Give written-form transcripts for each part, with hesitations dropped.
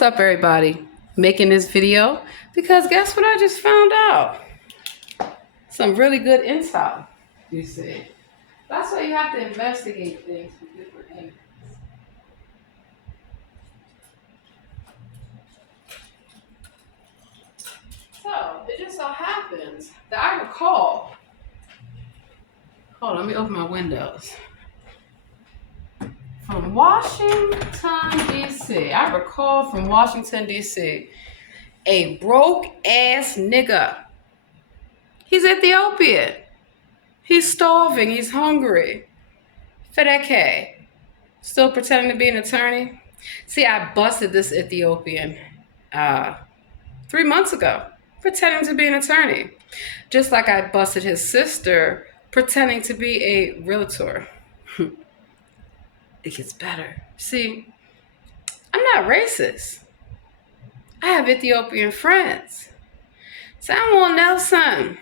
What's up, everybody? Making this video because guess what I just found out? Some really good intel, you see. That's why you have to investigate things from different angles. So, it just so happens that I recall. Hold on, let me open my windows. From Washington, D.C. I recall from Washington, D.C. a broke ass nigga. He's Ethiopian. He's starving. He's hungry. Fedeke. Still pretending to be an attorney. See, I busted this Ethiopian 3 months ago, pretending to be an attorney. Just like I busted his sister, pretending to be a realtor. It gets better. See, I'm not racist. I have Ethiopian friends. Samuel Nelson,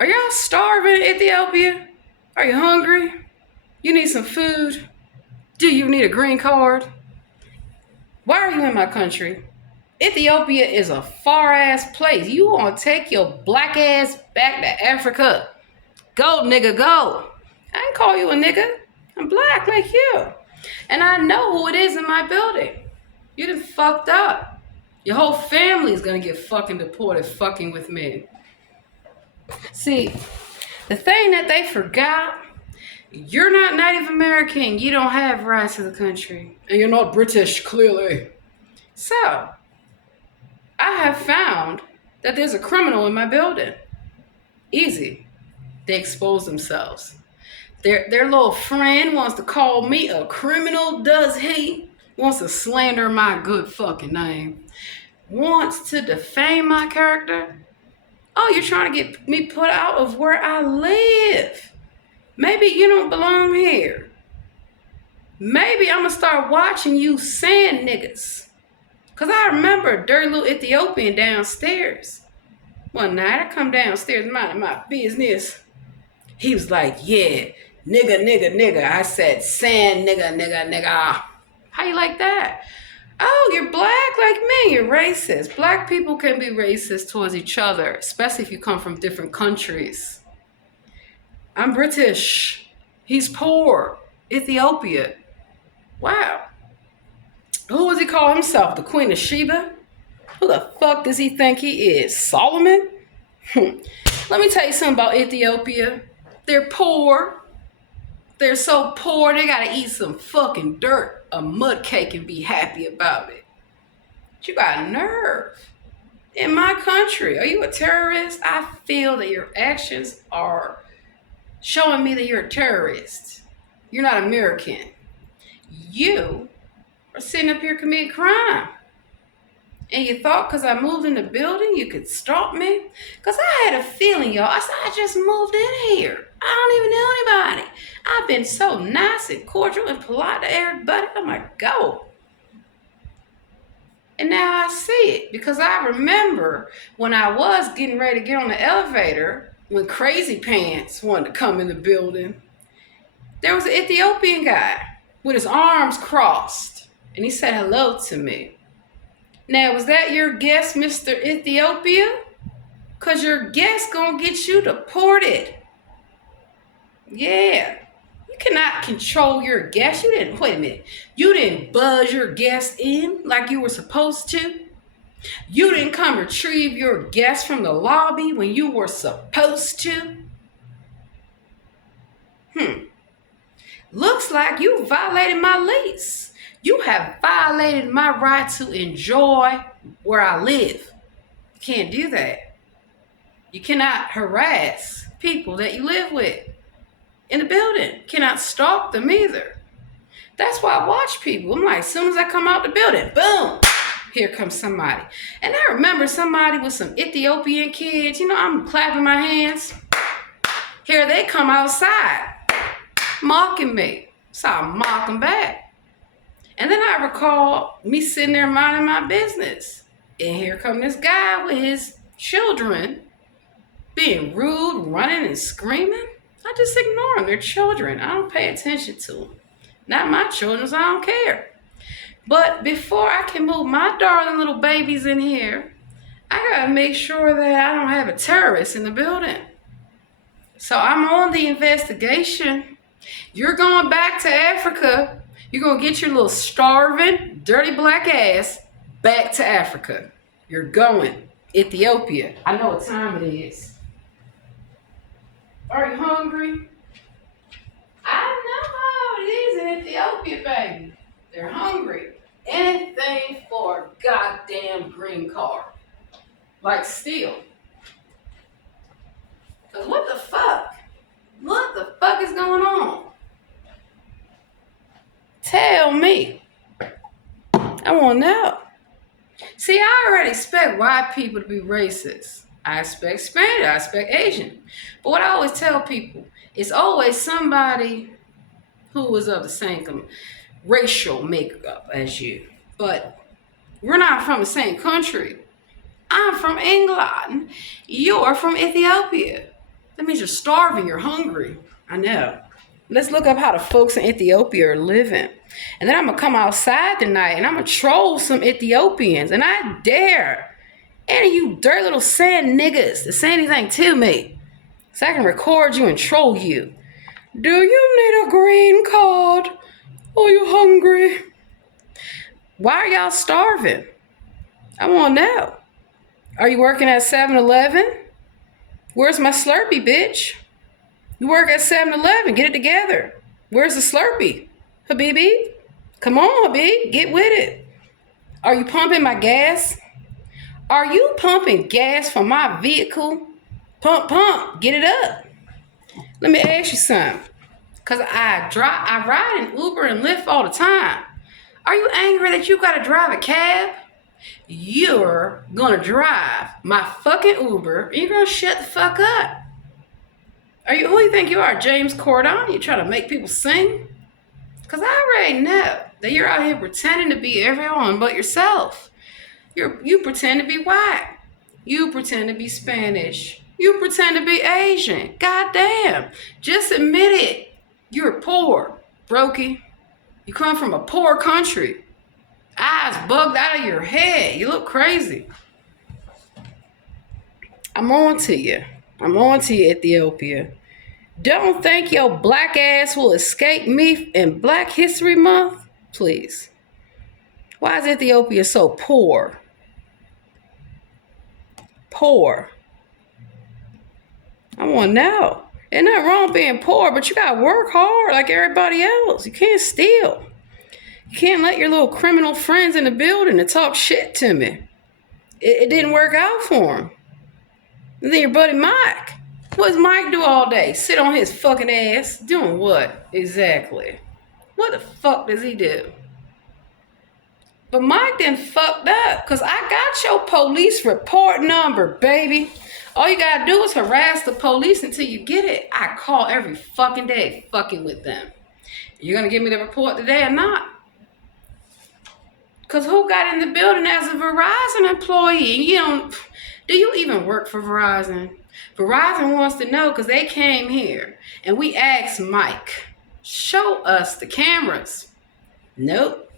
are y'all starving in Ethiopia? Are you hungry? You need some food? Do you need a green card? Why are you in my country? Ethiopia is a far ass place. You want to take your black ass back to Africa. Go, nigga, go. I didn't call you a nigga. I'm black like you. And I know who it is in my building. You done fucked up. Your whole family is going to get fucking deported fucking with me. See, the thing that they forgot, you're not Native American. You don't have rights to the country. And you're not British, clearly. So, I have found that there's a criminal in my building. Easy. They expose themselves. Their little friend wants to call me a criminal, does he? Wants to slander my good fucking name. Wants to defame my character. Oh, you're trying to get me put out of where I live. Maybe you don't belong here. Maybe I'm going to start watching you sand niggas. Because I remember a dirty little Ethiopian downstairs. One night I come downstairs minding my business. He was like, yeah, nigga. I said, sand nigga. How you like that? Oh, you're black like me. You're racist. Black people can be racist towards each other, especially if you come from different countries. I'm British. He's poor. Ethiopia. Wow. Who does he call himself? The Queen of Sheba? Who the fuck does he think he is? Solomon? Let me tell you something about Ethiopia. They're poor. They're so poor they gotta eat some fucking dirt, a mud cake, and be happy about it. But you got nerve. In my country, are you a terrorist? I feel that your actions are showing me that you're a terrorist. You're not American. You are sitting up here committing crime. And you thought because I moved in the building, you could stop me? Because I had a feeling, y'all. I said, I just moved in here. I don't even know anybody. I've been so nice and cordial and polite to everybody. I'm like, go. And now I see it because I remember when I was getting ready to get on the elevator, when Crazy Pants wanted to come in the building, there was an Ethiopian guy with his arms crossed. And he said hello to me. Now, was that your guess, Mr. Ethiopia? Because your guess gonna get you deported. Yeah. You cannot control your guess. Wait a minute. You didn't buzz your guess in like you were supposed to. You didn't come retrieve your guess from the lobby when you were supposed to. Looks like you violated my lease. You have violated my right to enjoy where I live. You can't do that. You cannot harass people that you live with in the building. You cannot stalk them either. That's why I watch people. I'm like, as soon as I come out the building, boom, here comes somebody. And I remember somebody with some Ethiopian kids. You know, I'm clapping my hands. Here they come outside, mocking me. So I mock them back. And then I recall me sitting there minding my business. And here come this guy with his children being rude, running and screaming. I just ignore them. They're children. I don't pay attention to them. Not my children, so I don't care. But before I can move my darling little babies in here, I gotta make sure that I don't have a terrorist in the building. So I'm on the investigation. You're going back to Africa. You're gonna get your little starving, dirty black ass back to Africa. You're going. Ethiopia. I know what time it is. Are you hungry? I know how it is in Ethiopia, baby. They're hungry. Anything for a goddamn green card. Like steel. Cause what the fuck? What the fuck is going on? Tell me. I want to know. See, I already expect white people to be racist. I expect Spanish. I expect Asian. But what I always tell people, it's always somebody who is of the same racial makeup as you. But we're not from the same country. I'm from England. You're from Ethiopia. That means you're starving. You're hungry. I know. Let's look up how the folks in Ethiopia are living. And then I'm going to come outside tonight and I'm going to troll some Ethiopians. And I dare any of you dirty little sand niggas to say anything to me so I can record you and troll you. Do you need a green card? Are you hungry? Why are y'all starving? I want to know. Are you working at 7-Eleven? Where's my Slurpee, bitch? You work at 7-Eleven. Get it together. Where's the Slurpee? Habibi? Come on, Habib. Get with it. Are you pumping my gas? Are you pumping gas for my vehicle? Pump, pump. Get it up. Let me ask you something. Because I ride in Uber and Lyft all the time. Are you angry that you got to drive a cab? You're going to drive my fucking Uber and you're going to shut the fuck up. Who you think you are, James Corden? You trying to make people sing? Because I already know that you're out here pretending to be everyone but yourself. You pretend to be white. You pretend to be Spanish. You pretend to be Asian. Goddamn. Just admit it. You're poor, brokey. You come from a poor country. Eyes bugged out of your head. You look crazy. I'm on to you. I'm on to you, Ethiopia. Don't think your black ass will escape me in Black History Month? Please. Why is Ethiopia so poor? Poor. I want to know. Ain't nothing wrong being poor, but you got to work hard like everybody else. You can't steal. You can't let your little criminal friends in the building to talk shit to me. It didn't work out for him. And then your buddy Mike. What does Mike do all day? Sit on his fucking ass? Doing what exactly? What the fuck does he do? But Mike done fucked up because I got your police report number, baby. All you gotta do is harass the police until you get it. I call every fucking day fucking with them. You gonna give me the report today or not? Because who got in the building as a Verizon employee? Do you even work for Verizon? Verizon wants to know because they came here and we asked Mike, show us the cameras. Nope.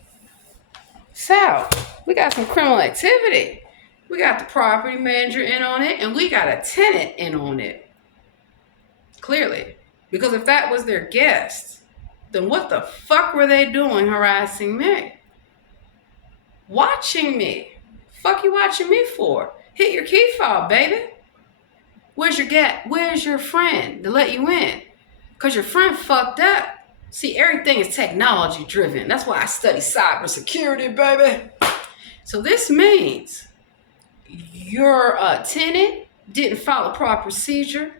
So, we got some criminal activity. We got the property manager in on it and we got a tenant in on it. Clearly. Because if that was their guest, then what the fuck were they doing harassing me? Watching me. Fuck you watching me for? Hit your key fob, baby. Where's your friend to let you in? Because your friend fucked up. See, everything is technology driven. That's why I study cybersecurity, baby. So this means your tenant didn't follow proper procedure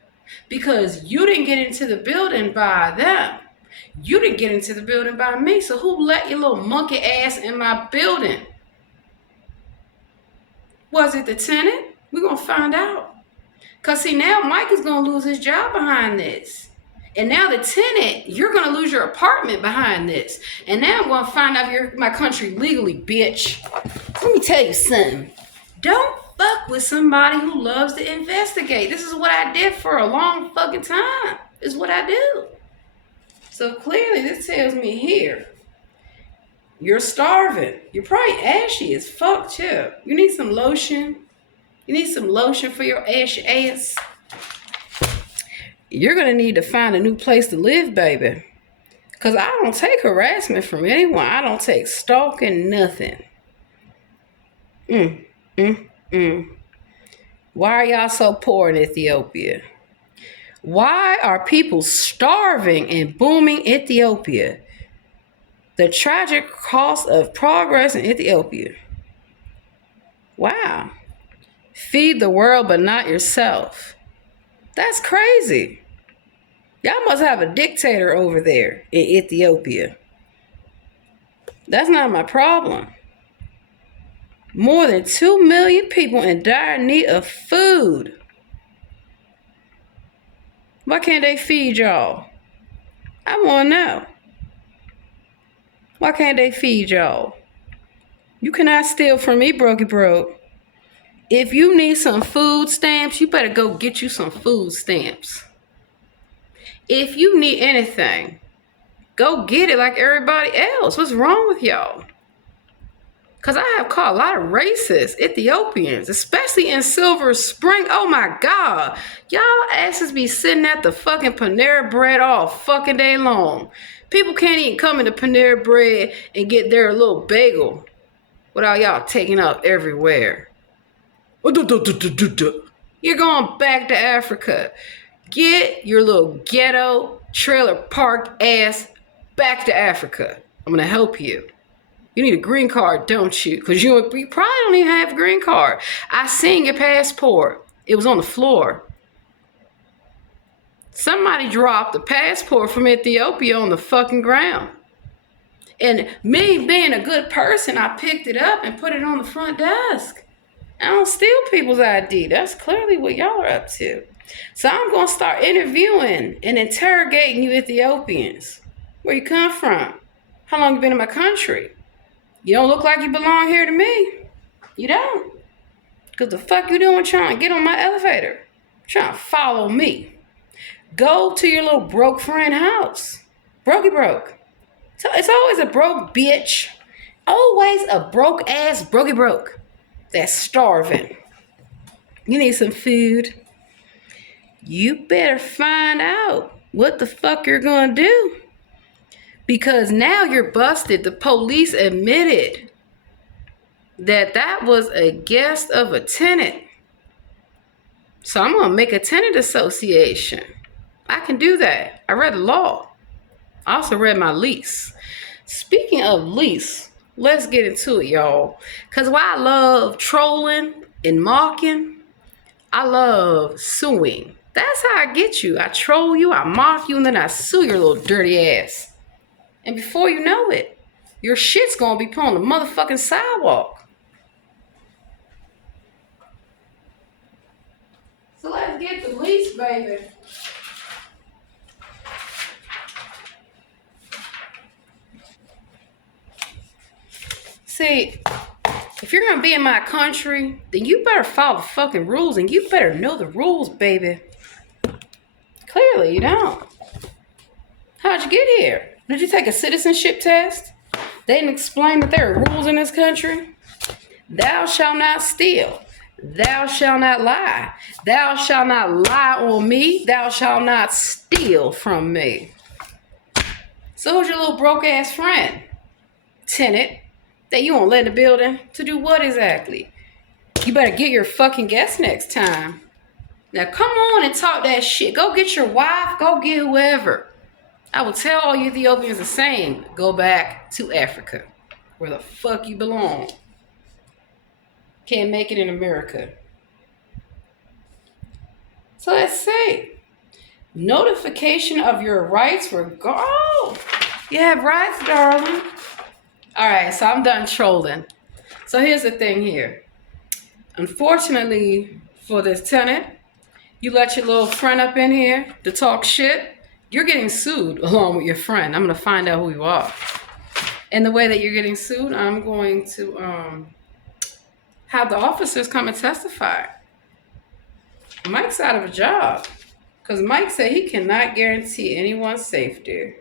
because you didn't get into the building by them. You didn't get into the building by me. So who let your little monkey ass in my building? Was it the tenant? We're going to find out. Because, see, now Mike is going to lose his job behind this. And now the tenant, you're going to lose your apartment behind this. And now I'm going to find out if you're in my country legally, bitch. Let me tell you something. Don't fuck with somebody who loves to investigate. This is what I did for a long fucking time. This is what I do. So clearly this tells me here, You're starving. You're probably ashy as fuck too. You need some lotion. You need some lotion for your ashy ass. You're gonna need to find a new place to live, baby. Cause I don't take harassment from anyone. I don't take stalking, nothing. Mm, mm, mm. Why are y'all so poor in Ethiopia? Why are people starving in booming Ethiopia? The tragic cost of progress in Ethiopia. Wow. Feed the world but not yourself. That's crazy. Y'all must have a dictator over there in Ethiopia. That's not my problem. More than 2 million people in dire need of food. Why can't they feed y'all? I want to know. Why can't they feed y'all? You cannot steal from me, Brokey Broke. If you need some food stamps, you better go get you some food stamps. If you need anything, go get it like everybody else. What's wrong with y'all? Because I have caught a lot of racist Ethiopians, especially in Silver Spring. Oh my God. Y'all asses be sitting at the fucking Panera Bread all fucking day long. People can't even come into Panera Bread and get their little bagel without y'all taking up everywhere. You're going back to Africa. Get your little ghetto trailer park ass back to Africa. I'm going to help you. You need a green card, don't you? Because you probably don't even have a green card. I seen your passport. It was on the floor. Somebody dropped the passport from Ethiopia on the fucking ground. And me being a good person, I picked it up and put it on the front desk. I don't steal people's ID. That's clearly what y'all are up to. So I'm going to start interviewing and interrogating you Ethiopians. Where you come from? How long you been in my country? You don't look like you belong here to me. You don't. Because the fuck you doing trying to get on my elevator? Trying to follow me. Go to your little broke friend house. Brokey Broke. So it's always a broke bitch. Always a broke ass brokey broke. That's starving. You need some food. You better find out what the fuck you're gonna do. Because now you're busted. The police admitted that was a guest of a tenant. So I'm gonna make a tenant association. I can do that. I read the law. I also read my lease. Speaking of lease, let's get into it, y'all. Because while I love trolling and mocking, I love suing. That's how I get you. I troll you, I mock you, and then I sue your little dirty ass. And before you know it, your shit's gonna be put on the motherfucking sidewalk. So let's get the lease, baby. See, if you're gonna be in my country, then you better follow the fucking rules and you better know the rules, baby. Clearly you don't. How'd you get here? Did you take a citizenship test? They didn't explain that there are rules in this country. Thou shalt not steal. Thou shalt not lie. Thou shalt not lie on me. Thou shalt not steal from me. So who's your little broke ass friend? Tenant. That you won't let in the building to do what exactly? You better get your fucking guests next time. Now come on and talk that shit. Go get your wife. Go get whoever. I will tell all you Ethiopians the same. Go back to Africa. Where the fuck you belong. Can't make it in America. So let's see. Notification of your rights for... Oh! You have rights, darling. Alright, so I'm done trolling. So here's the thing here. Unfortunately for this tenant, you let your little friend up in here to talk shit. You're getting sued along with your friend. I'm going to find out who you are. And the way that you're getting sued, I'm going to have the officers come and testify. Mike's out of a job. Because Mike said he cannot guarantee anyone's safety.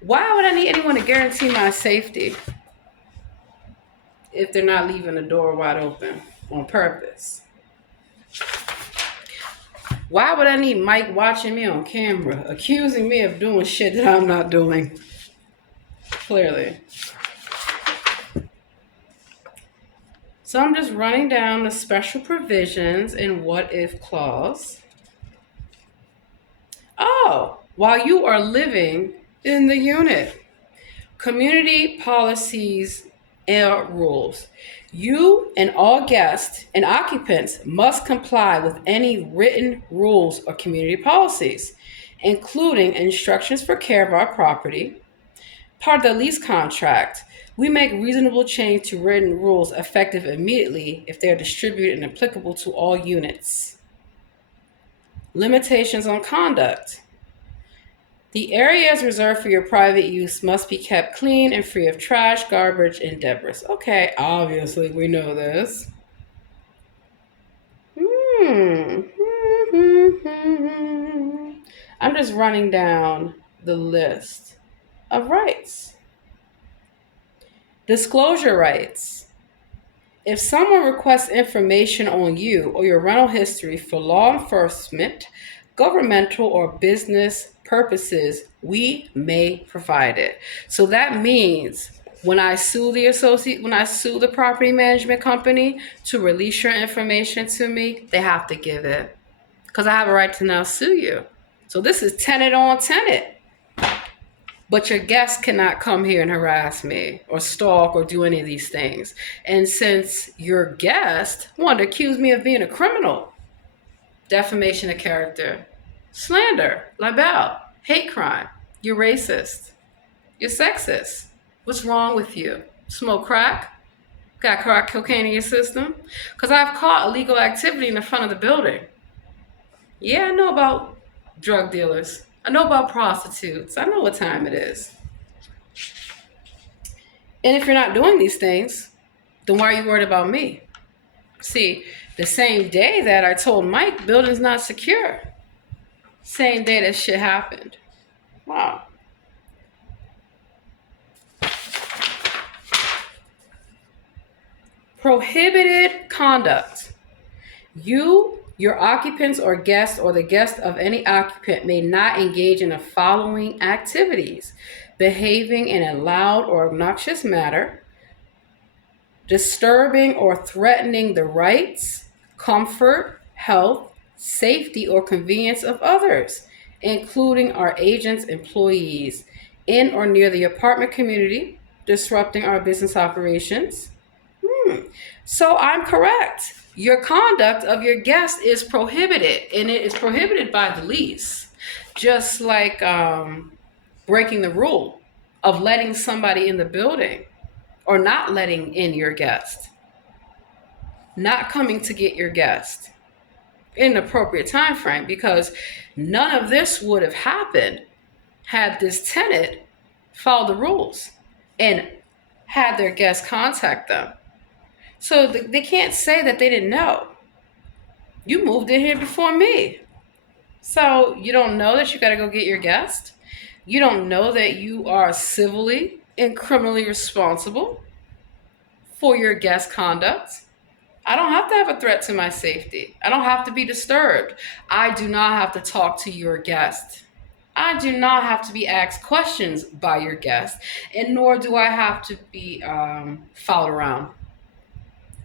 Why would I need anyone to guarantee my safety? if they're not leaving the door wide open on purpose. Why would I need Mike watching me on camera, accusing me of doing shit that I'm not doing? Clearly. So I'm just running down the special provisions in what if clause. Oh, while you are living in the unit, community policies and rules. You and all guests and occupants must comply with any written rules or community policies, including instructions for care of our property. Part of the lease contract, we make reasonable change to written rules effective immediately if they are distributed and applicable to all units. Limitations on conduct. The areas reserved for your private use must be kept clean and free of trash, garbage, and debris. Okay, obviously we know this. I'm just running down the list of rights. Disclosure rights. If someone requests information on you or your rental history for law enforcement, governmental, or business purposes, we may provide it. So that means when I sue the property management company to release your information to me, they have to give it, because I have a right to now sue you. So this is tenant on tenant. But your guests cannot come here and harass me or stalk or do any of these things. And since your guest wanted to accuse me of being a criminal, defamation of character, slander, libel, hate crime, you're racist, you're sexist. What's wrong with you? Smoke crack? Got crack cocaine in your system? Because I've caught illegal activity in the front of the building. Yeah, I know about drug dealers. I know about prostitutes. I know what time it is. And if you're not doing these things, then why are you worried about me? See, the same day that I told Mike building's not secure, same day that shit happened. Wow. Prohibited conduct. You, your occupants or guests, or the guest of any occupant may not engage in the following activities: behaving in a loud or obnoxious manner, disturbing or threatening the rights, comfort, health, safety, or convenience of others, including our agents, employees, in or near the apartment community, disrupting our business operations. So I'm correct. Your conduct of your guest is prohibited, and it is prohibited by the lease. Just like breaking the rule of letting somebody in the building or not letting in your guest, not coming to get your guest in an appropriate time frame, because none of this would have happened had this tenant followed the rules and had their guests contact them. So they can't say that they didn't know. You moved in here before me. So you don't know that you got to go get your guest? You don't know that you are civilly and criminally responsible for your guest conduct? I don't have to have a threat to my safety. I don't have to be disturbed. I do not have to talk to your guest. I do not have to be asked questions by your guest, and nor do I have to be followed around.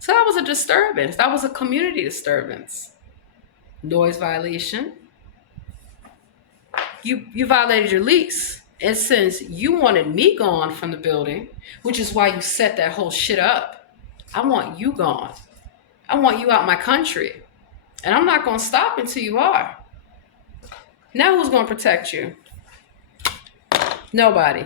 So that was a disturbance. That was a community disturbance. Noise violation. You violated your lease. And since you wanted me gone from the building, which is why you set that whole shit up, I want you gone. I want you out my country. And I'm not going to stop until you are. Now who's going to protect you? Nobody.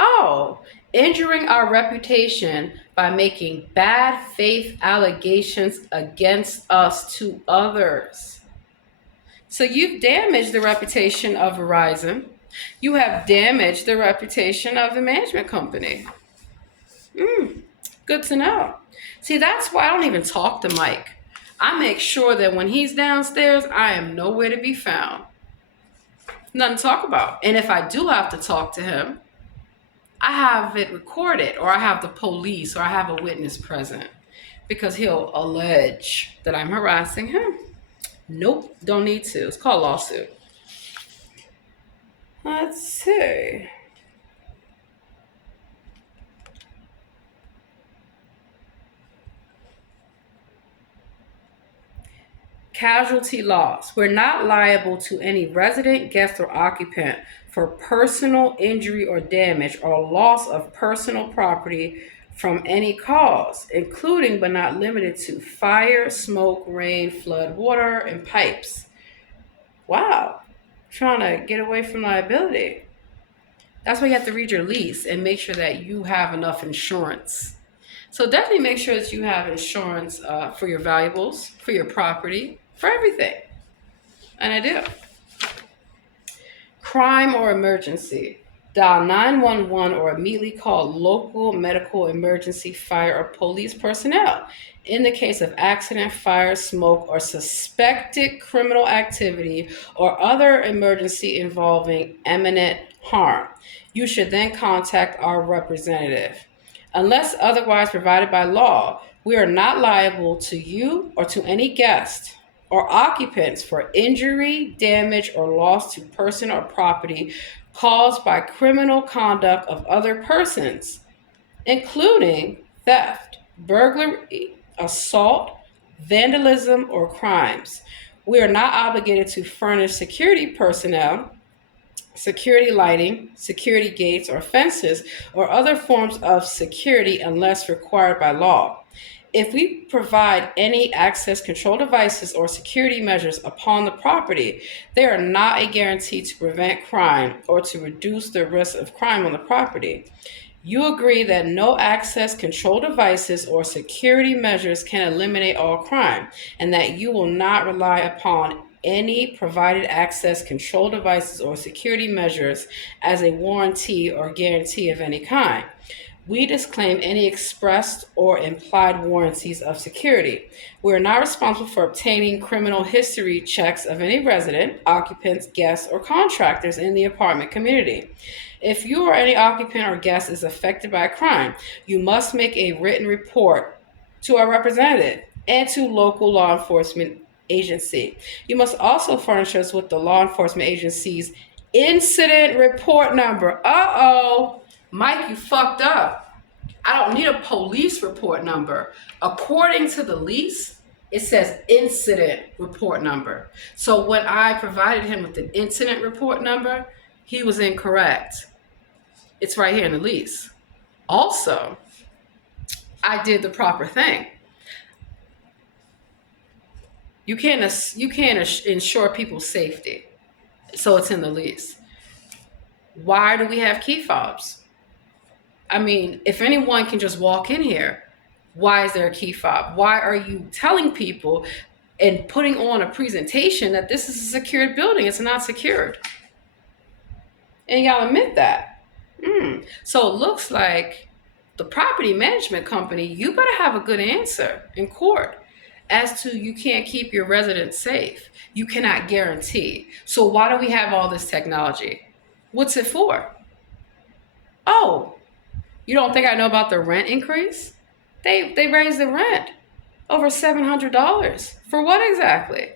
Oh, injuring our reputation by making bad faith allegations against us to others. So you've damaged the reputation of Verizon. You have damaged the reputation of the management company. Good to know. See, that's why I don't even talk to Mike. I make sure that when he's downstairs, I am nowhere to be found. Nothing to talk about. And if I do have to talk to him, I have it recorded, or I have the police, or I have a witness present, because he'll allege that I'm harassing him. Nope, don't need to. It's called lawsuit. Let's see. Casualty loss. We're not liable to any resident, guest, or occupant for personal injury or damage or loss of personal property from any cause, including but not limited to fire, smoke, rain, flood, water, and pipes. Wow. Trying to get away from liability. That's why you have to read your lease and make sure that you have enough insurance. So definitely make sure that you have insurance for your valuables, for your property, for everything. And I do. Crime or emergency. Dial 911 or immediately call local medical emergency, fire, or police personnel in the case of accident, fire, smoke, or suspected criminal activity or other emergency involving imminent harm. You should then contact our representative. Unless otherwise provided by law, we are not liable to you or to any guest or occupants for injury, damage, or loss to person or property caused by criminal conduct of other persons, including theft, burglary, assault, vandalism, or crimes. We are not obligated to furnish security personnel, security lighting, security gates or fences, or other forms of security unless required by law. If we provide any access control devices or security measures upon the property, they are not a guarantee to prevent crime or to reduce the risk of crime on the property. You agree that no access control devices or security measures can eliminate all crime, and that you will not rely upon any provided access control devices or security measures as a warranty or guarantee of any kind. We disclaim any expressed or implied warranties of security. We are not responsible for obtaining criminal history checks of any resident, occupants, guests, or contractors in the apartment community. If you or any occupant or guest is affected by a crime, you must make a written report to our representative and to local law enforcement agency. You must also furnish us with the law enforcement agency's incident report number. Uh-oh. Mike, you fucked up. I don't need a police report number. According to the lease, it says incident report number. So when I provided him with an incident report number, he was incorrect. It's right here in the lease. Also, I did the proper thing. You can't ensure people's safety. So it's in the lease. Why do we have key fobs? I mean, if anyone can just walk in here, why is there a key fob? Why are you telling people and putting on a presentation that this is a secured building? It's not secured. And y'all admit that. So it looks like the property management company, you better have a good answer in court as to you can't keep your residents safe. You cannot guarantee. So why do we have all this technology? What's it for? Oh, you don't think I know about the rent increase? They raised the rent over $700. For what exactly?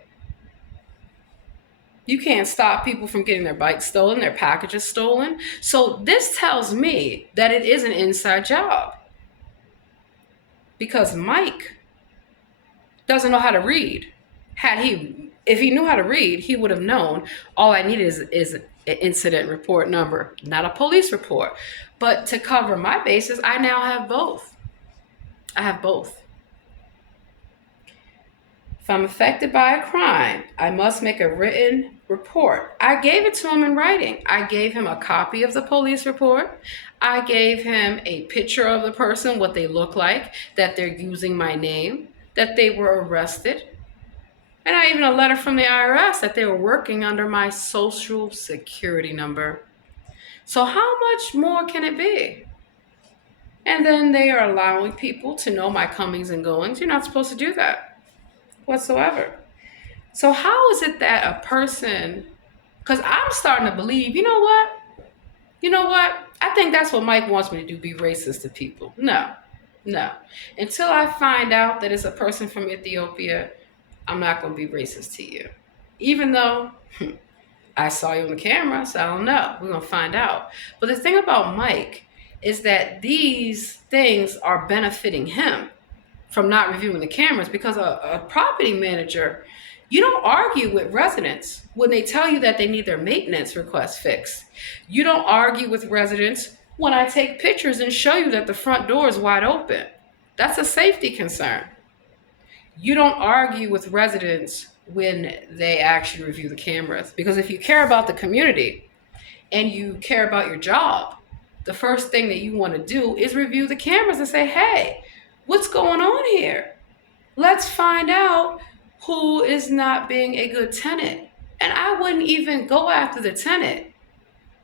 You can't stop people from getting their bikes stolen, their packages stolen. So this tells me that it is an inside job. Because Mike doesn't know how to read. If he knew how to read, he would have known all I needed is an incident report number, not a police report. But to cover my bases, I now have both. I have both. If I'm affected by a crime, I must make a written report. I gave it to him in writing. I gave him a copy of the police report. I gave him a picture of the person, what they look like, that they're using my name, that they were arrested. And I even a letter from the IRS that they were working under my social security number. So how much more can it be? And then they are allowing people to know my comings and goings. You're not supposed to do that. whatsoever. So how is it that a person, because I'm starting to believe, you know what? You know what? I think that's what Mike wants me to do, be racist to people. No, no. Until I find out that it's a person from Ethiopia, I'm not going to be racist to you. Even though I saw you on the camera, so I don't know. We're going to find out. But the thing about Mike is that these things are benefiting him from not reviewing the cameras, because a property manager, you don't argue with residents when they tell you that they need their maintenance request fixed. You don't argue with residents when I take pictures and show you that the front door is wide open. That's a safety concern. You don't argue with residents when they actually review the cameras, because if you care about the community and you care about your job, the first thing that you want to do is review the cameras and say, hey, what's going on here? Let's find out who is not being a good tenant. And I wouldn't even go after the tenant,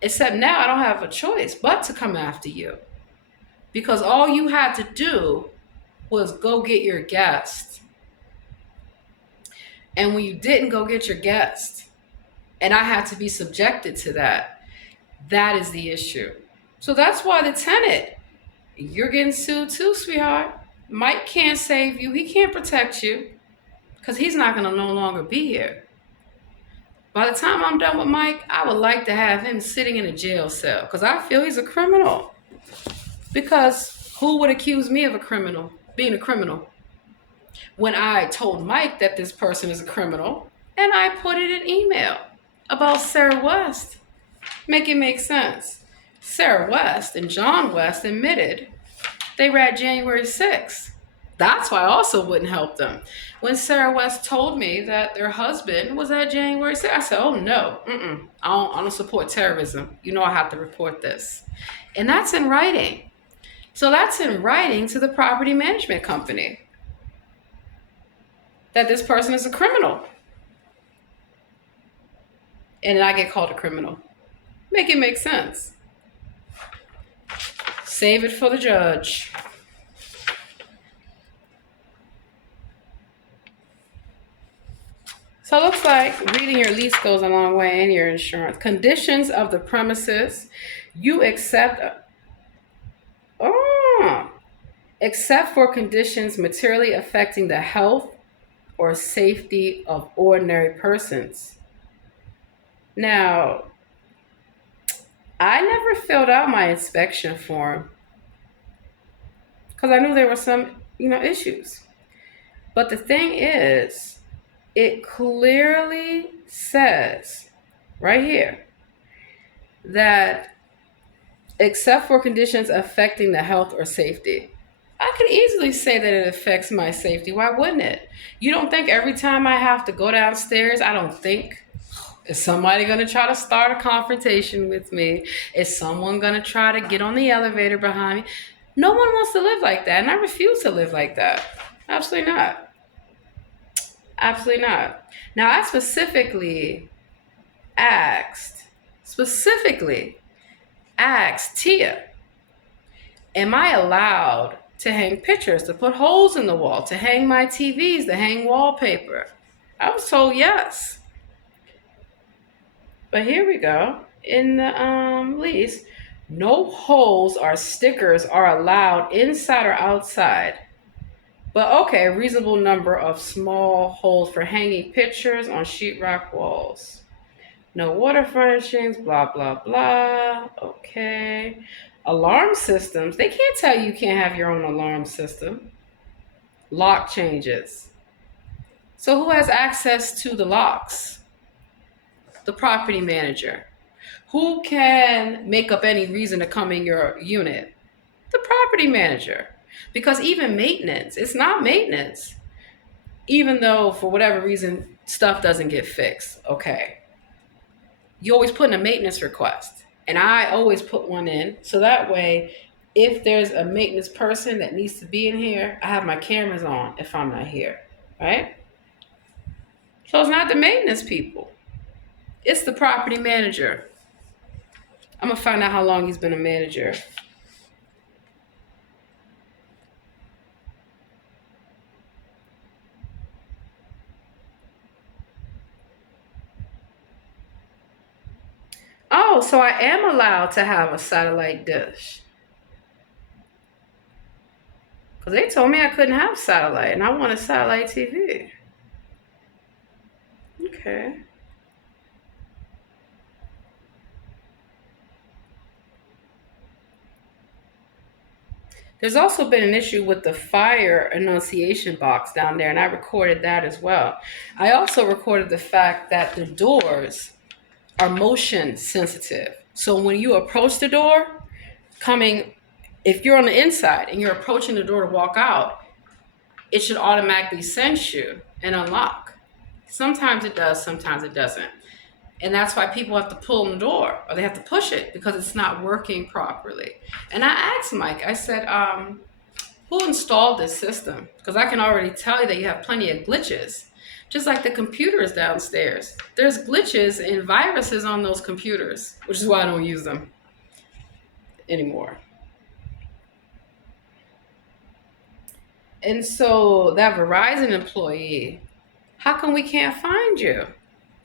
except now I don't have a choice but to come after you, because all you had to do was go get your guest. And when you didn't go get your guest, and I had to be subjected to that, that is the issue. So that's why the tenant, you're getting sued too, sweetheart. Mike can't save you. He can't protect you, because he's not going to no longer be here. By the time I'm done with Mike, I would like to have him sitting in a jail cell, because I feel he's a criminal. Because who would accuse me of being a criminal? When I told Mike that this person is a criminal, and I put it in email about Sarah West. Make it make sense. Sarah West and John West admitted they were at January 6th. That's why I also wouldn't help them. When Sarah West told me that their husband was at January 6th, I said, oh no, I don't support terrorism. You know I have to report this. And that's in writing. So that's in writing to the property management company, that this person is a criminal. And I get called a criminal. Make it make sense. Save it for the judge. So it looks like reading your lease goes a long way, and your insurance. Conditions of the premises. You accept, except for conditions materially affecting the health or safety of ordinary persons. Now, I never filled out my inspection form because I knew there were some, issues. But the thing is, it clearly says right here that except for conditions affecting the health or safety. I could easily say that it affects my safety. Why wouldn't it? You don't think every time I have to go downstairs, I don't think, is somebody going to try to start a confrontation with me? Is someone going to try to get on the elevator behind me? No one wants to live like that, and I refuse to live like that. Absolutely not. Absolutely not. Now, I specifically asked Tia, am I allowed to hang pictures, to put holes in the wall, to hang my TVs, to hang wallpaper? I was told yes. But here we go. In the lease, no holes or stickers are allowed inside or outside. But okay, a reasonable number of small holes for hanging pictures on sheetrock walls. No water furnishings, blah, blah, blah. Okay. Alarm systems. They can't tell you can't have your own alarm system. Lock changes. So who has access to the locks? The property manager. Who can make up any reason to come in your unit? The property manager. Because even maintenance, it's not maintenance. Even though for whatever reason stuff doesn't get fixed, okay. You always put in a maintenance request. And I always put one in. So that way, if there's a maintenance person that needs to be in here, I have my cameras on if I'm not here, right? So it's not the maintenance people. It's the property manager. I'm going to find out how long he's been a manager. Oh, so I am allowed to have a satellite dish. Because they told me I couldn't have satellite, and I wanted satellite TV. Okay. There's also been an issue with the fire annunciation box down there, and I recorded that as well. I also recorded the fact that the doors are motion sensitive. So when you approach the door, coming, if you're on the inside and you're approaching the door to walk out, it should automatically sense you and unlock. Sometimes it does, sometimes it doesn't. And that's why people have to pull on the door or they have to push it because it's not working properly. And I asked Mike, I said, who installed this system? Because I can already tell you that you have plenty of glitches. Just like the computers downstairs. There's glitches and viruses on those computers, which is why I don't use them anymore. And so that Verizon employee, how come we can't find you?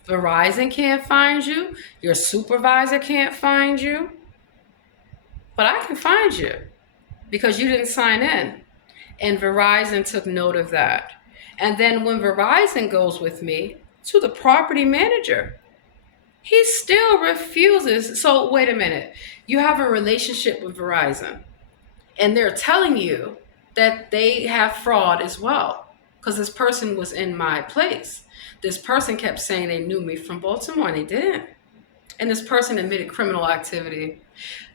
Verizon can't find you. Your supervisor can't find you. But I can find you because you didn't sign in. And Verizon took note of that. And then when Verizon goes with me to the property manager, he still refuses. So wait a minute. You have a relationship with Verizon and they're telling you that they have fraud as well because this person was in my place. This person kept saying they knew me from Baltimore and they didn't. And this person admitted criminal activity.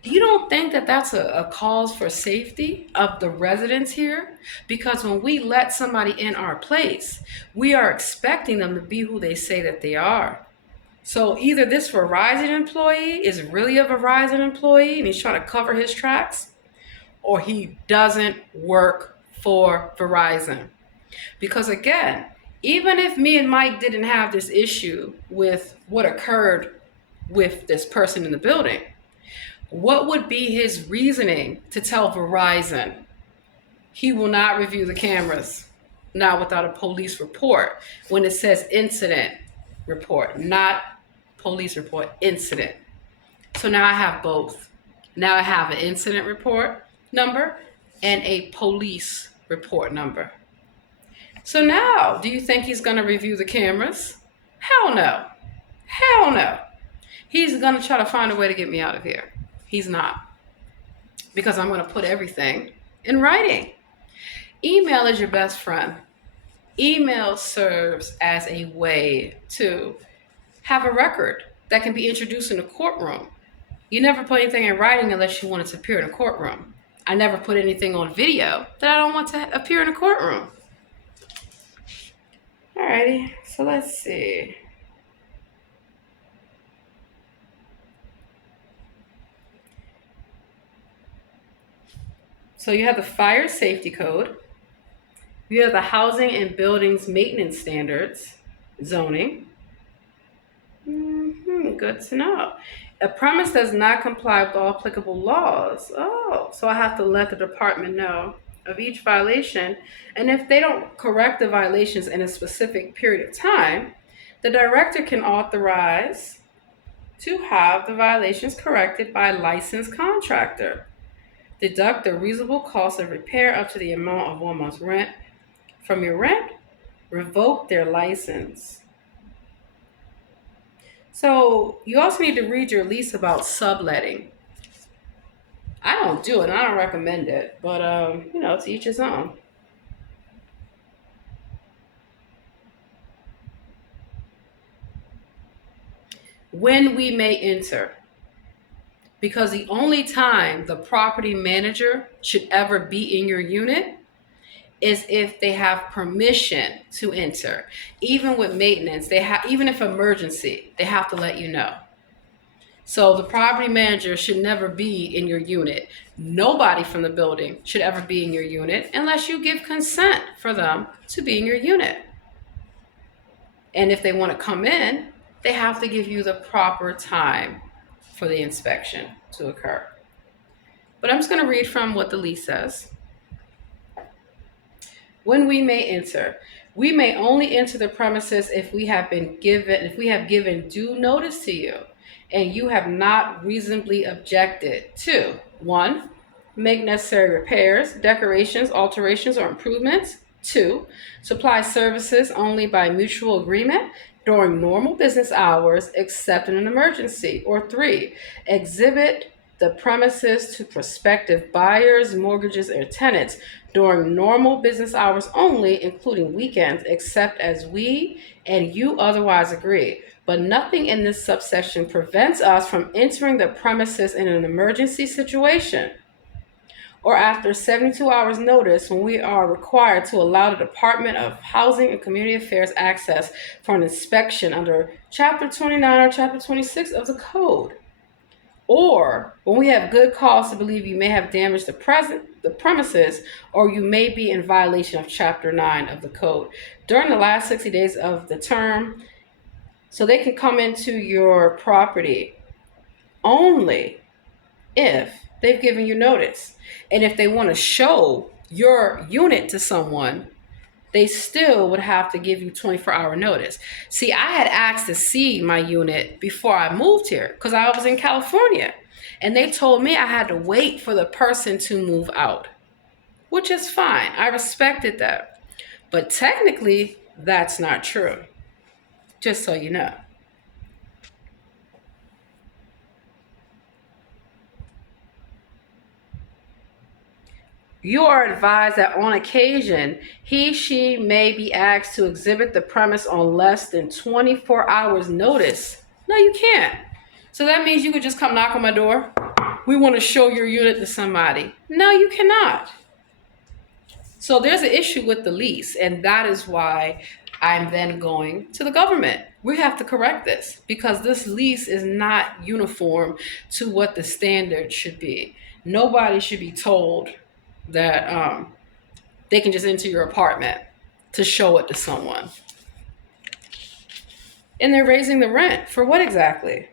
You don't think that that's a cause for safety of the residents here? Because when we let somebody in our place, we are expecting them to be who they say that they are. So either this Verizon employee is really a Verizon employee and he's trying to cover his tracks, or he doesn't work for Verizon. Because again, even if me and Mike didn't have this issue with what occurred with this person in the building, what would be his reasoning to tell Verizon he will not review the cameras, not without a police report, when it says incident report, not police report, incident? So now I have both. Now I have an incident report number and a police report number. So now, do you think he's going to review the cameras? Hell no. Hell no. He's going to try to find a way to get me out of here. He's not. Because I'm going to put everything in writing. Email is your best friend. Email serves as a way to have a record that can be introduced in a courtroom. You never put anything in writing unless you want it to appear in a courtroom. I never put anything on video that I don't want to appear in a courtroom. Alrighty, so let's see. So you have the fire safety code. You have the housing and buildings maintenance standards, zoning. Good to know. A premise does not comply with all applicable laws. Oh, so I have to let the department know of each violation. And if they don't correct the violations in a specific period of time, the director can authorize to have the violations corrected by a licensed contractor. Deduct the reasonable cost of repair up to the amount of 1 month's rent from your rent. Revoke their license. So you also need to read your lease about subletting. I don't do it. I don't recommend it, but to each his own. When we may enter, because the only time the property manager should ever be in your unit is if they have permission to enter. Even with maintenance, even if emergency, they have to let you know. So the property manager should never be in your unit. Nobody from the building should ever be in your unit unless you give consent for them to be in your unit. And if they want to come in, they have to give you the proper time for the inspection to occur. But I'm just going to read from what the lease says. When we may enter, we may only enter the premises if we have given due notice to you. and you have not reasonably objected to: one, make necessary repairs, decorations, alterations, or improvements; two, supply services only by mutual agreement during normal business hours except in an emergency; or three, exhibit the premises to prospective buyers, mortgages, or tenants during normal business hours only, including weekends, except as we and you otherwise agree. But nothing in this subsection prevents us from entering the premises in an emergency situation or after 72 hours notice when we are required to allow the Department of Housing and Community Affairs access for an inspection under Chapter 29 or Chapter 26 of the Code, or when we have good cause to believe you may have damaged the premises, or you may be in violation of Chapter 9 of the Code during the last 60 days of the term. So they can come into your property only if they've given you notice. And if they want to show your unit to someone, they still would have to give you 24-hour notice. See, I had asked to see my unit before I moved here because I was in California. And they told me I had to wait for the person to move out, which is fine. I respected that. But technically, that's not true. Just so you know. You are advised that on occasion, she may be asked to exhibit the premise on less than 24 hours notice. No, you can't. So that means you could just come knock on my door. We want to show your unit to somebody. No, you cannot. So there's an issue with the lease, and that is why I'm then going to the government. We have to correct this because this lease is not uniform to what the standard should be. Nobody should be told that they can just enter your apartment to show it to someone. And they're raising the rent. For what exactly?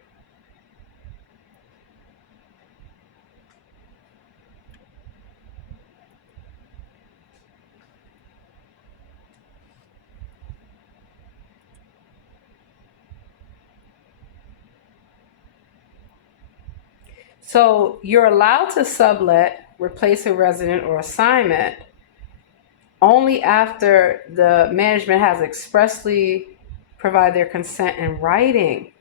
So you're allowed to sublet, replace a resident, or assignment only after the management has expressly provided their consent in writing.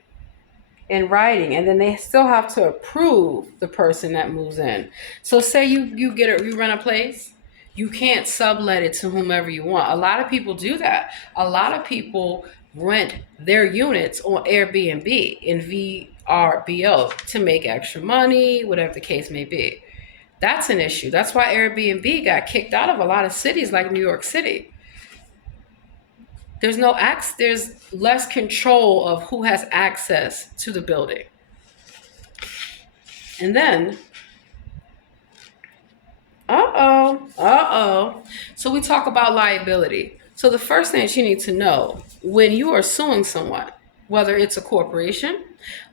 And then they still have to approve the person that moves in. So say you rent a place, you can't sublet it to whomever you want. A lot of people do that. A lot of people rent their units on Airbnb in VRBO to make extra money, whatever the case may be. That's an issue. That's why Airbnb got kicked out of a lot of cities like New York City. There's less control of who has access to the building. And then, so we talk about liability. So the first thing that you need to know when you are suing someone, whether it's a corporation,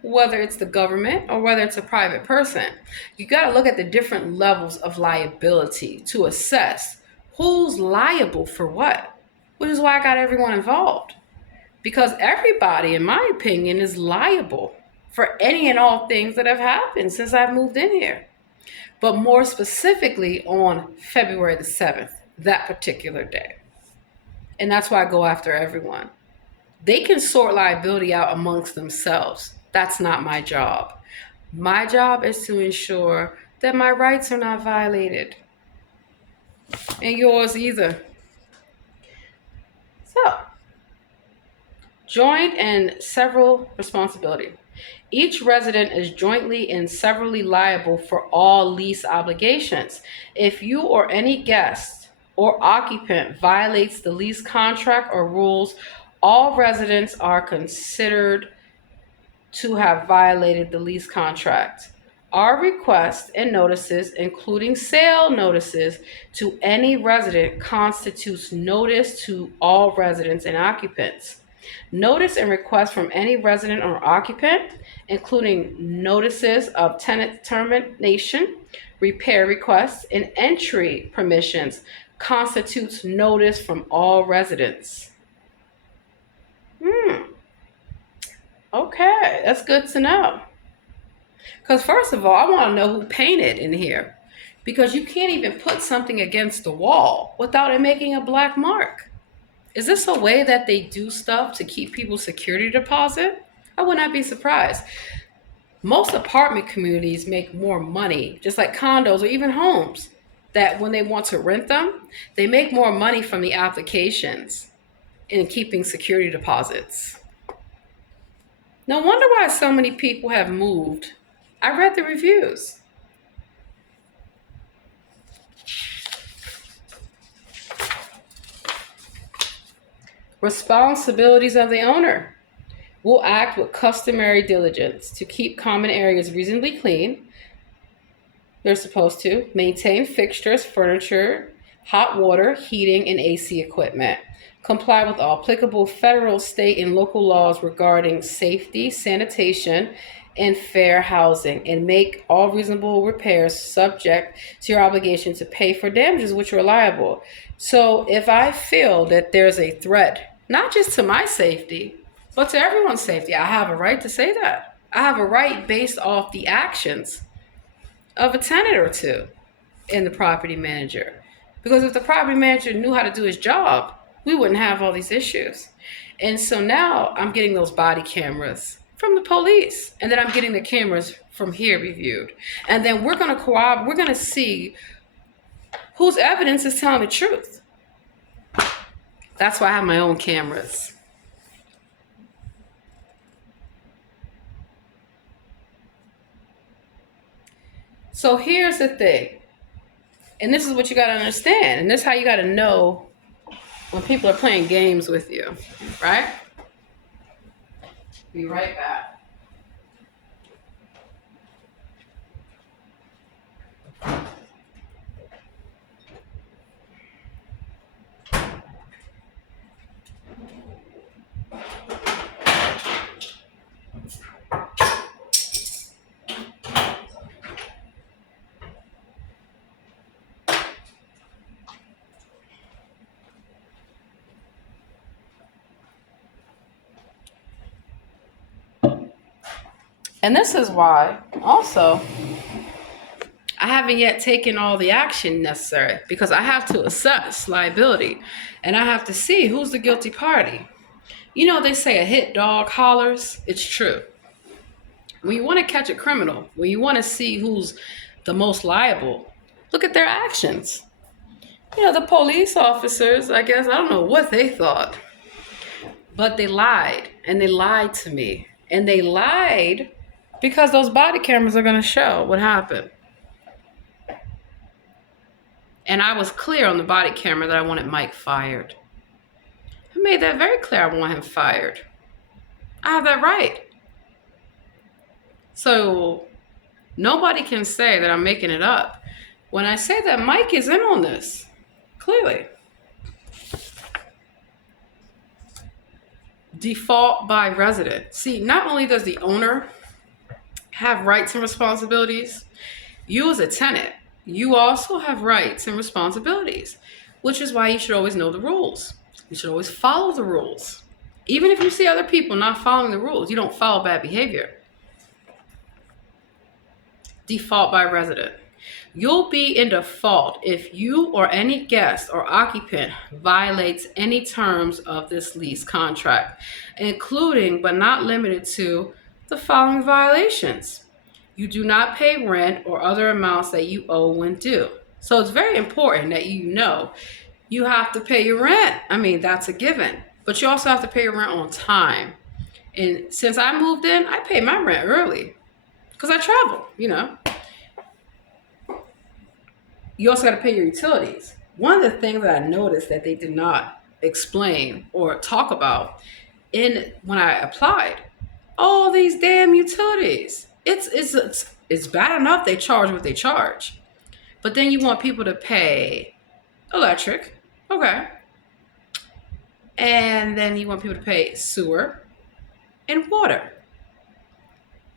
whether it's the government, or whether it's a private person, you got to look at the different levels of liability to assess who's liable for what, which is why I got everyone involved. Because everybody, in my opinion, is liable for any and all things that have happened since I've moved in here. But more specifically on February the 7th, that particular day. And that's why I go after everyone. They can sort liability out amongst themselves. That's not my job. My job is to ensure that my rights are not violated. And yours either. So, joint and several responsibility. Each resident is jointly and severally liable for all lease obligations. If you or any guest or occupant violates the lease contract or rules, all residents are considered to have violated the lease contract. Our requests and notices, including sale notices to any resident, constitutes notice to all residents and occupants. Notice and request from any resident or occupant, including notices of tenant termination, repair requests, and entry permissions, constitutes notice from all residents. Okay, that's good to know. Because, first of all, I want to know who painted in here. Because you can't even put something against the wall without it making a black mark. Is this a way that they do stuff to keep people's security deposit? I would not be surprised. Most apartment communities make more money, just like condos or even homes, that when they want to rent them, they make more money from the applications in keeping security deposits. No wonder why so many people have moved. I read the reviews. Responsibilities of the owner will act with customary diligence to keep common areas reasonably clean. They're supposed to maintain fixtures, furniture, hot water, heating, and AC equipment. Comply with all applicable federal, state, and local laws regarding safety, sanitation, and fair housing, and make all reasonable repairs subject to your obligation to pay for damages which are liable. So if I feel that there's a threat, not just to my safety, but to everyone's safety, I have a right to say that. I have a right based off the actions of a tenant or two and the property manager. Because if the property manager knew how to do his job, we wouldn't have all these issues. And so now I'm getting those body cameras from the police, and then I'm getting the cameras from here reviewed. And then we're going to cooperate, we're going to see whose evidence is telling the truth. That's why I have my own cameras. So here's the thing, and this is what you got to understand, and this is how you got to know when people are playing games with you, right? Be right back. And this is why, also, I haven't yet taken all the action necessary because I have to assess liability and I have to see who's the guilty party. You know, they say a hit dog hollers. It's true. When you want to catch a criminal, when you want to see who's the most liable, look at their actions. You know, the police officers, I guess, I don't know what they thought, but they lied, and they lied to me. And they lied because those body cameras are going to show what happened. And I was clear on the body camera that I wanted Mike fired. I made that very clear. I want him fired. I have that right. So nobody can say that I'm making it up when I say that Mike is in on this, clearly. Default by resident. See, not only does the owner have rights and responsibilities, you as a tenant, you also have rights and responsibilities, which is why you should always know the rules. You should always follow the rules. Even if you see other people not following the rules, you don't follow bad behavior. Default by resident. You'll be in default if you or any guest or occupant violates any terms of this lease contract, including but not limited to the following violations. You do not pay rent or other amounts that you owe when due. So it's very important that you know you have to pay your rent. I mean, that's a given. But you also have to pay your rent on time. And since I moved in, I pay my rent early because I travel, you know. You also got to pay your utilities. One of the things that I noticed that they did not explain or talk about when I applied, all these damn utilities. It's bad enough they charge what they charge, but then you want people to pay electric, okay, and then you want people to pay sewer and water,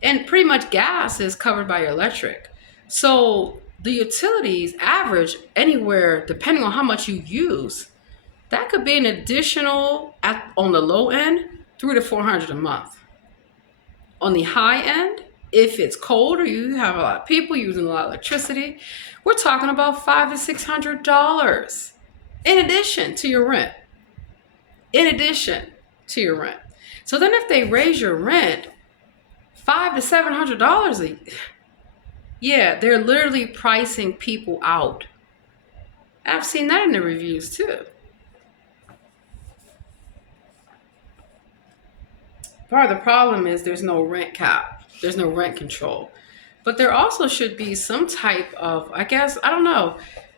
and pretty much gas is covered by your electric. So the utilities average anywhere, depending on how much you use, that could be an additional, on the low end, $300 to $400 a month. On the high end, if it's cold or you have a lot of people using a lot of electricity, we're talking about $500 to $600 in addition to your rent. In addition to your rent. So then if they raise your rent $500 to $700, yeah, they're literally pricing people out. I've seen that in the reviews too. Part of the problem is there's no rent cap. There's no rent control. But there also should be some type of, I guess, I don't know,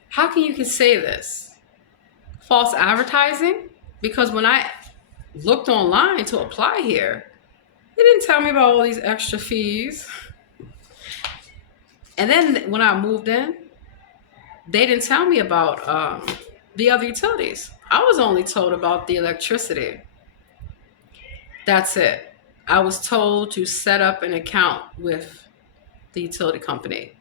how can you say this? False advertising? Because when I looked online to apply here, they didn't tell me about all these extra fees. And then when I moved in, they didn't tell me about the other utilities. I was only told about the electricity. That's it. I was told to set up an account with the utility company.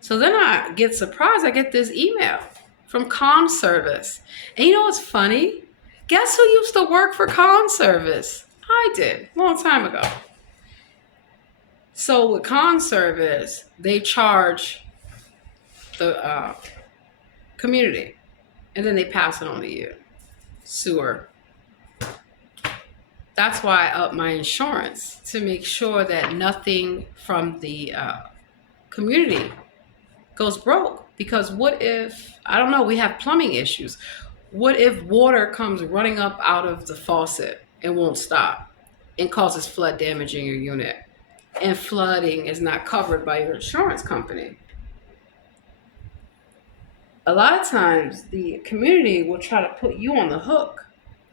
So then I get surprised. I get this email from Conservice. And you know what's funny? Guess who used to work for Conservice? I did, a long time ago. So with Conservice, they charge the community, and then they pass it on to you. Sewer. That's why I upped my insurance, to make sure that nothing from the community goes broke. Because what if, I don't know, we have plumbing issues. What if water comes running up out of the faucet and won't stop and causes flood damage in your unit? And flooding is not covered by your insurance company. A lot of times the community will try to put you on the hook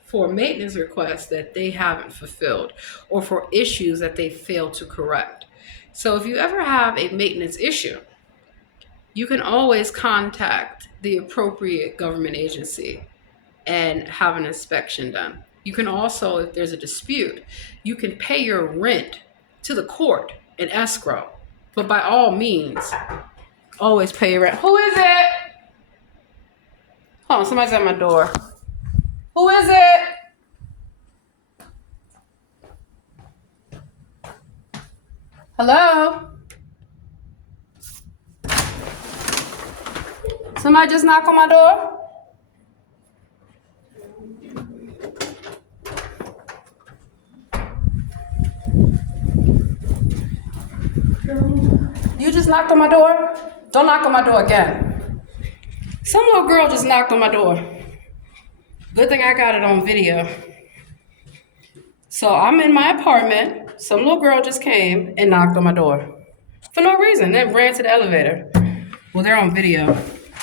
for maintenance requests that they haven't fulfilled or for issues that they failed to correct. So if you ever have a maintenance issue, you can always contact the appropriate government agency and have an inspection done. You can also, if there's a dispute, you can pay your rent to the court in escrow. But by all means, always pay your rent. Who is it? Hold on, somebody's at my door. Who is it? Hello? Somebody just knock on my door? You just knocked on my door? Don't knock on my door again. Some little girl just knocked on my door. Good thing I got it on video. So I'm in my apartment. Some little girl just came and knocked on my door. For no reason. Then ran to the elevator. Well, they're on video.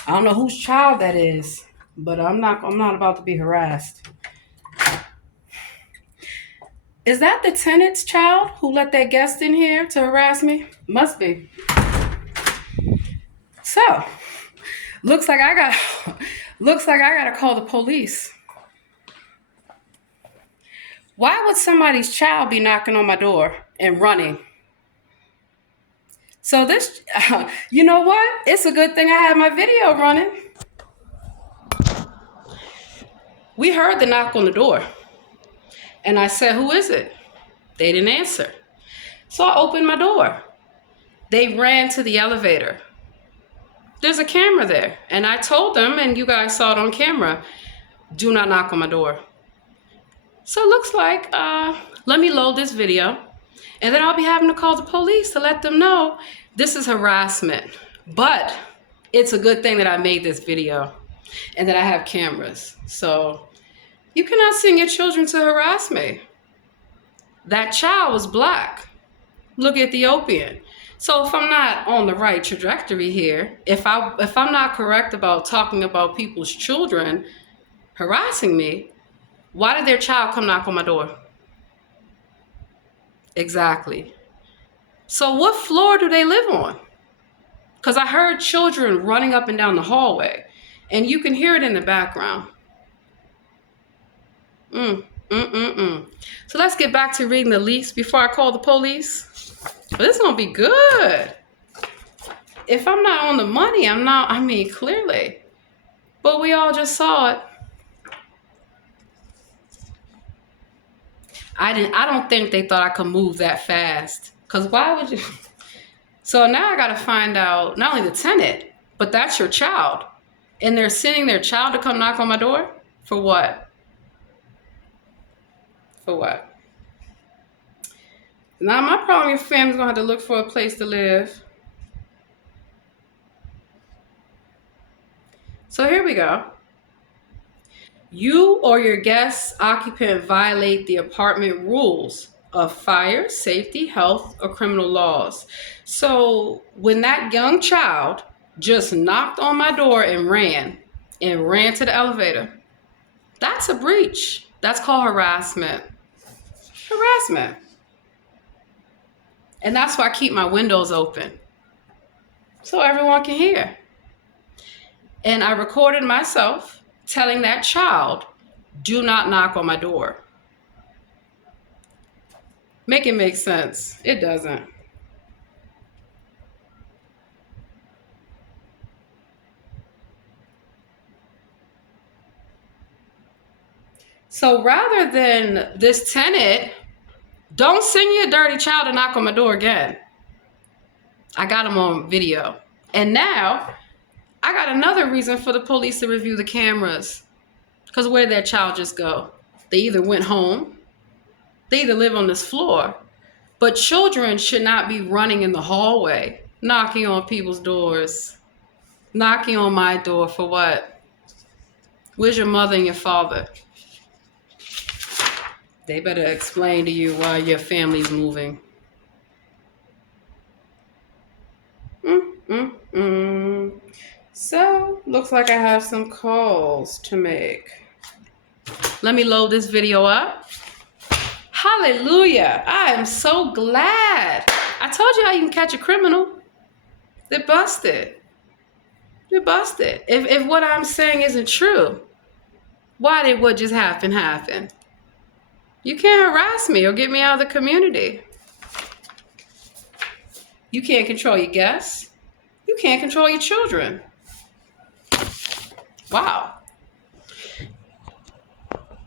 I don't know whose child that is, but I'm not about to be harassed. Is that the tenant's child who let that guest in here to harass me? Must be. So, looks like I gotta call the police. Why would somebody's child be knocking on my door and running? So this, you know what? It's a good thing I have my video running. We heard the knock on the door. And I said, who is it? They didn't answer. So I opened my door. They ran to the elevator. There's a camera there. And I told them, and you guys saw it on camera, do not knock on my door. So it looks like, let me load this video. And then I'll be having to call the police to let them know this is harassment. But it's a good thing that I made this video and that I have cameras. So you cannot send your children to harass me. That child was black. Look, Ethiopian. So if I'm not on the right trajectory here, if I'm not correct about talking about people's children harassing me, why did their child come knock on my door? Exactly. So what floor do they live on? Because I heard children running up and down the hallway, and you can hear it in the background. So let's get back to reading the lease before I call the police. This is gonna be good. If I'm not on the money, clearly. But we all just saw it. I don't think they thought I could move that fast. Cause why would you? So now I gotta find out not only the tenant, but that's your child. And they're sending their child to come knock on my door? For what? For what? Now my problem, your family's gonna have to look for a place to live. So here we go. You or your guest occupant violate the apartment rules of fire, safety, health, or criminal laws. So when that young child just knocked on my door and ran to the elevator, that's a breach. That's called harassment. Harassment. And that's why I keep my windows open so everyone can hear. And I recorded myself telling that child, do not knock on my door. Make it make sense. It doesn't. So rather than this tenant, don't send your dirty child to knock on my door again. I got him on video. And now I got another reason for the police to review the cameras. Because where'd that child just go? They either went home, they either live on this floor. But children should not be running in the hallway, knocking on people's doors. Knocking on my door for what? Where's your mother and your father? They better explain to you why your family's moving. So, looks like I have some calls to make. Let me load this video up. Hallelujah. I am so glad. I told you how you can catch a criminal. They're busted. They're busted. If what I'm saying isn't true, why did what just happen? You can't harass me or get me out of the community. You can't control your guests. You can't control your children. Wow.